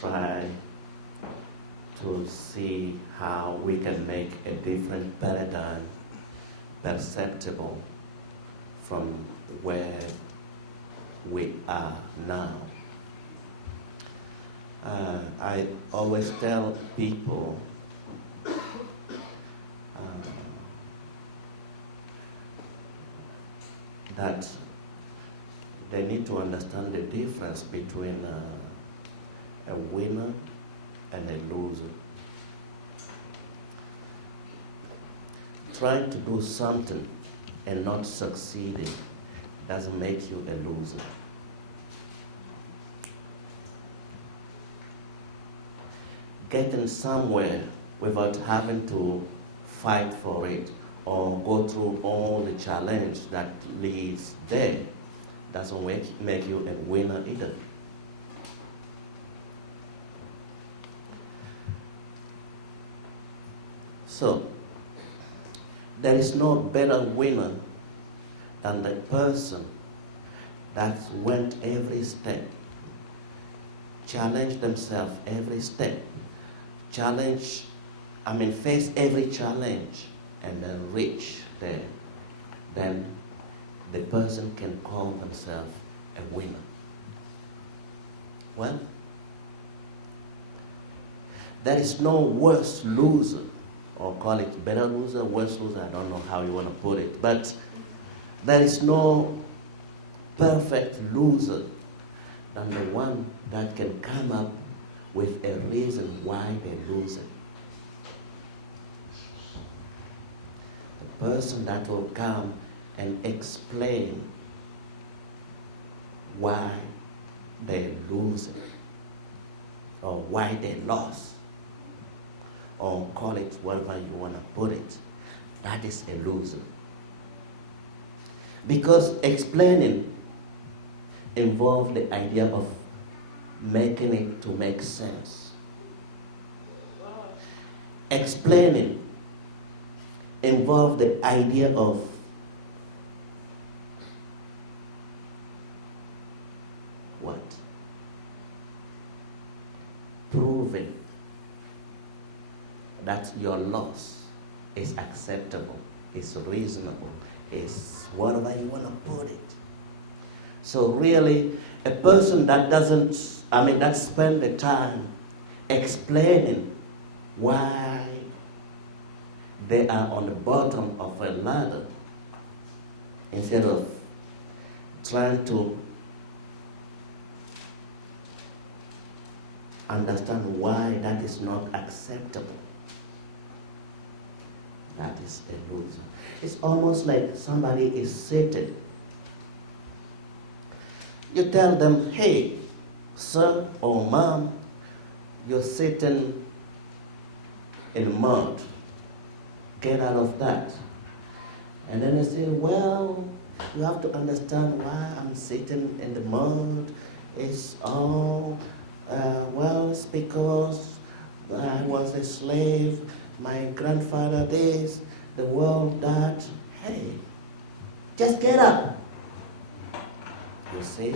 try to see how we can make a different paradigm perceptible from where we are now. I always tell people that they need to understand the difference between a winner and a loser. Trying to do something and not succeeding doesn't make you a loser. Getting somewhere without having to fight for it or go through all the challenge that leads there doesn't make you a winner either. So, there is no better winner than the person that went every step, challenged themselves every step, face every challenge, and then reach there. Then the person can call themselves a winner. Well, there is no worse loser, or call it better loser, worse loser, I don't know how you want to put it, but there is no perfect loser than the one that can come up with a reason why they're losing. The person that will come and explain why they're losing, or why they lost, or call it whatever you want to put it, that is a loser. Because explaining involves the idea of making it to make sense. Explaining involves the idea of what? Proving that your loss is acceptable, is reasonable, is whatever you want to put it. So really, a person that that spend the time explaining why they are on the bottom of a ladder, instead of trying to understand why that is not acceptable, that is a loser. It's almost like somebody is sitting. You tell them, hey, sir or mom, you're sitting in mud. Get out of that. And then they say, well, you have to understand why I'm sitting in the mud. It's all, it's because I was a slave. My grandfather this, the world that. Hey, just get up. You see?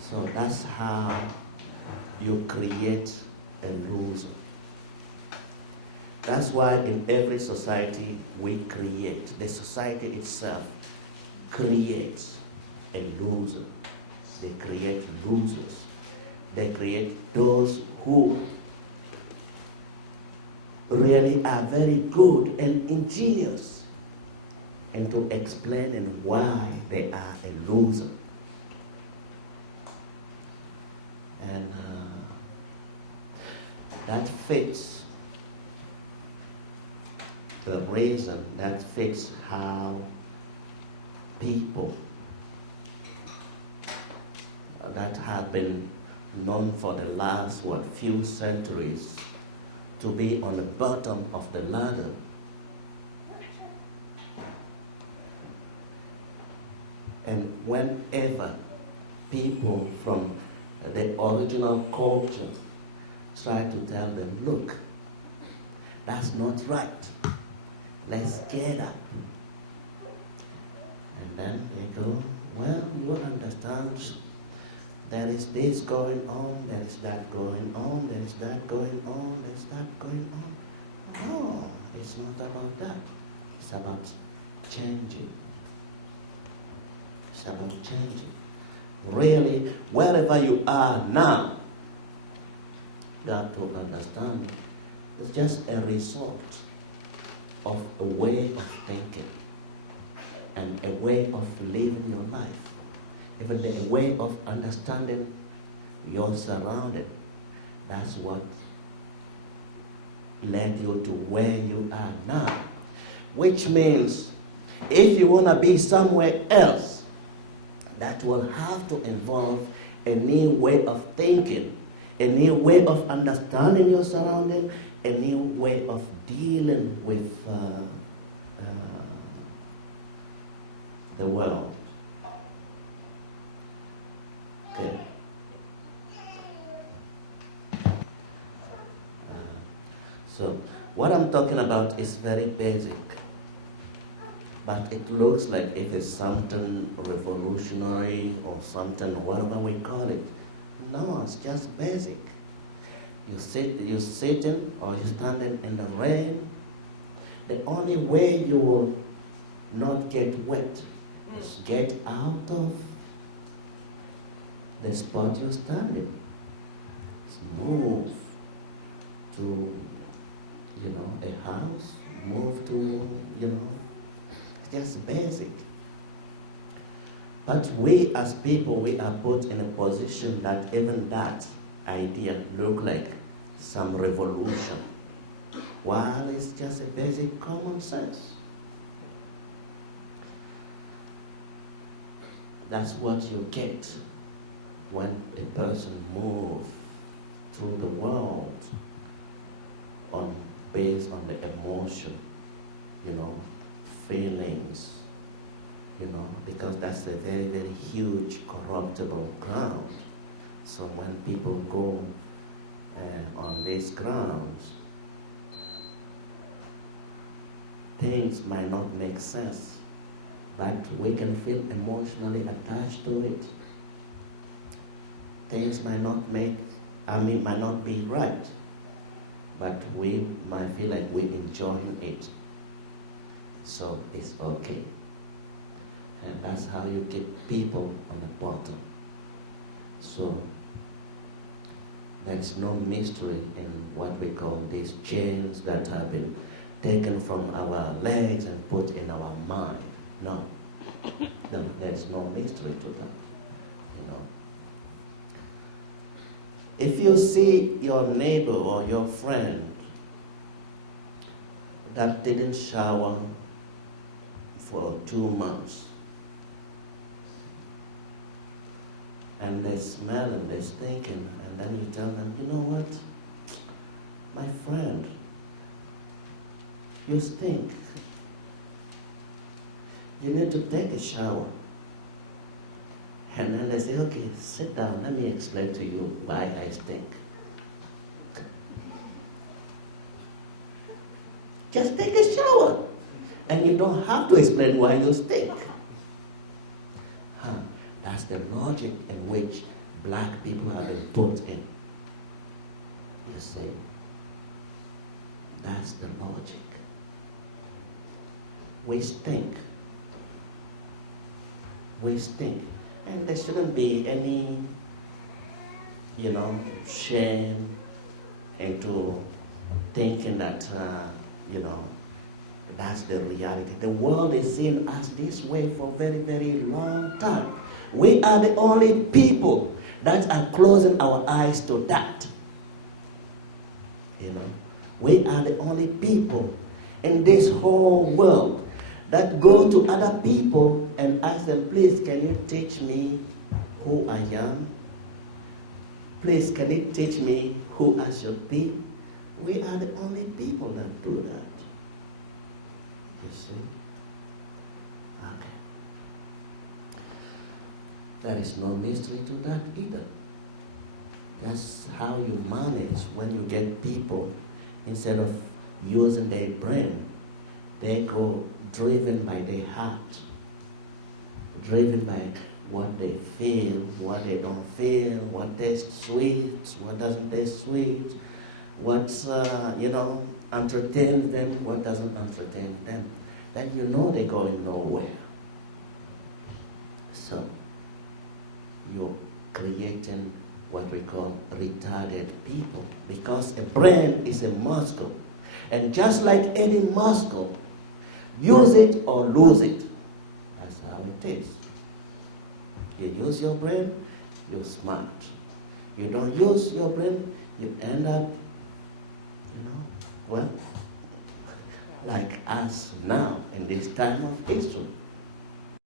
So that's how you create a loser. That's why in every society we create, the society itself creates a loser. They create losers. They create those who really are very good and ingenious into explaining why they are a loser. And that fits the reason, that fits how people that have been known for the last, few centuries to be on the bottom of the ladder. And whenever people from the original culture try to tell them, look, that's not right. Let's get up. And then they go, well, you understand, there is this going on, there is that going on, there is that going on, there is that going on. No, it's not about that. It's about changing. It's about changing. Really, wherever you are now, you have to understand it's just a result of a way of thinking and a way of living your life. Even the way of understanding your surrounding. That's what led you to where you are now. Which means if you want to be somewhere else, that will have to involve a new way of thinking, a new way of understanding your surrounding, a new way of dealing with the world. Okay. So what I'm talking about is very basic, but it looks like if it's something revolutionary or something, whatever we call it. No, it's just basic. You're sitting or you're standing in the rain. The only way you will not get wet is get out of the spot you're standing. Just move to, a house, move to, it's just basic. But we as people, we are put in a position that even that idea look like some revolution, while it's just a basic common sense. That's what you get when a person moves through the world based on the emotion, feelings, because that's a very, very huge corruptible ground. So when people go on these grounds, things might not make sense, but we can feel emotionally attached to it. Things might not be right, but we might feel like we're enjoying it. So it's okay. And that's how you get people on the bottom. So there's no mystery in what we call these chains that have been taken from our legs and put in our mind. No, there's no mystery to that. If you see your neighbor or your friend that didn't shower for 2 months, and they smell and they're stinking, and then you tell them, you know what, my friend, you stink. You need to take a shower. And then they say, okay, sit down, let me explain to you why I stink. Just take a shower. And you don't have to explain why you stink. That's the logic in which black people have been put in. You see? That's the logic. We stink. We stink. And there shouldn't be any, shame into thinking that, that's the reality. The world is seen as this way for a very, very long time. We are the only people that are closing our eyes to that. We are the only people in this whole world that go to other people and ask them, please, can you teach me who I am? Please, can you teach me who I should be? We are the only people that do that. You see? Okay. There is no mystery to that either. That's how you manage when you get people, instead of using their brain, they go driven by their heart, driven by what they feel, what they don't feel, what tastes sweet, what doesn't taste sweet, what's, entertains them, what doesn't entertain them. Then you know they're going nowhere. So, you're creating what we call retarded people, because a brain is a muscle. And just like any muscle, use it or lose it. That's how it is. You use your brain, you're smart. You don't use your brain, you end up, like us now in this time of history.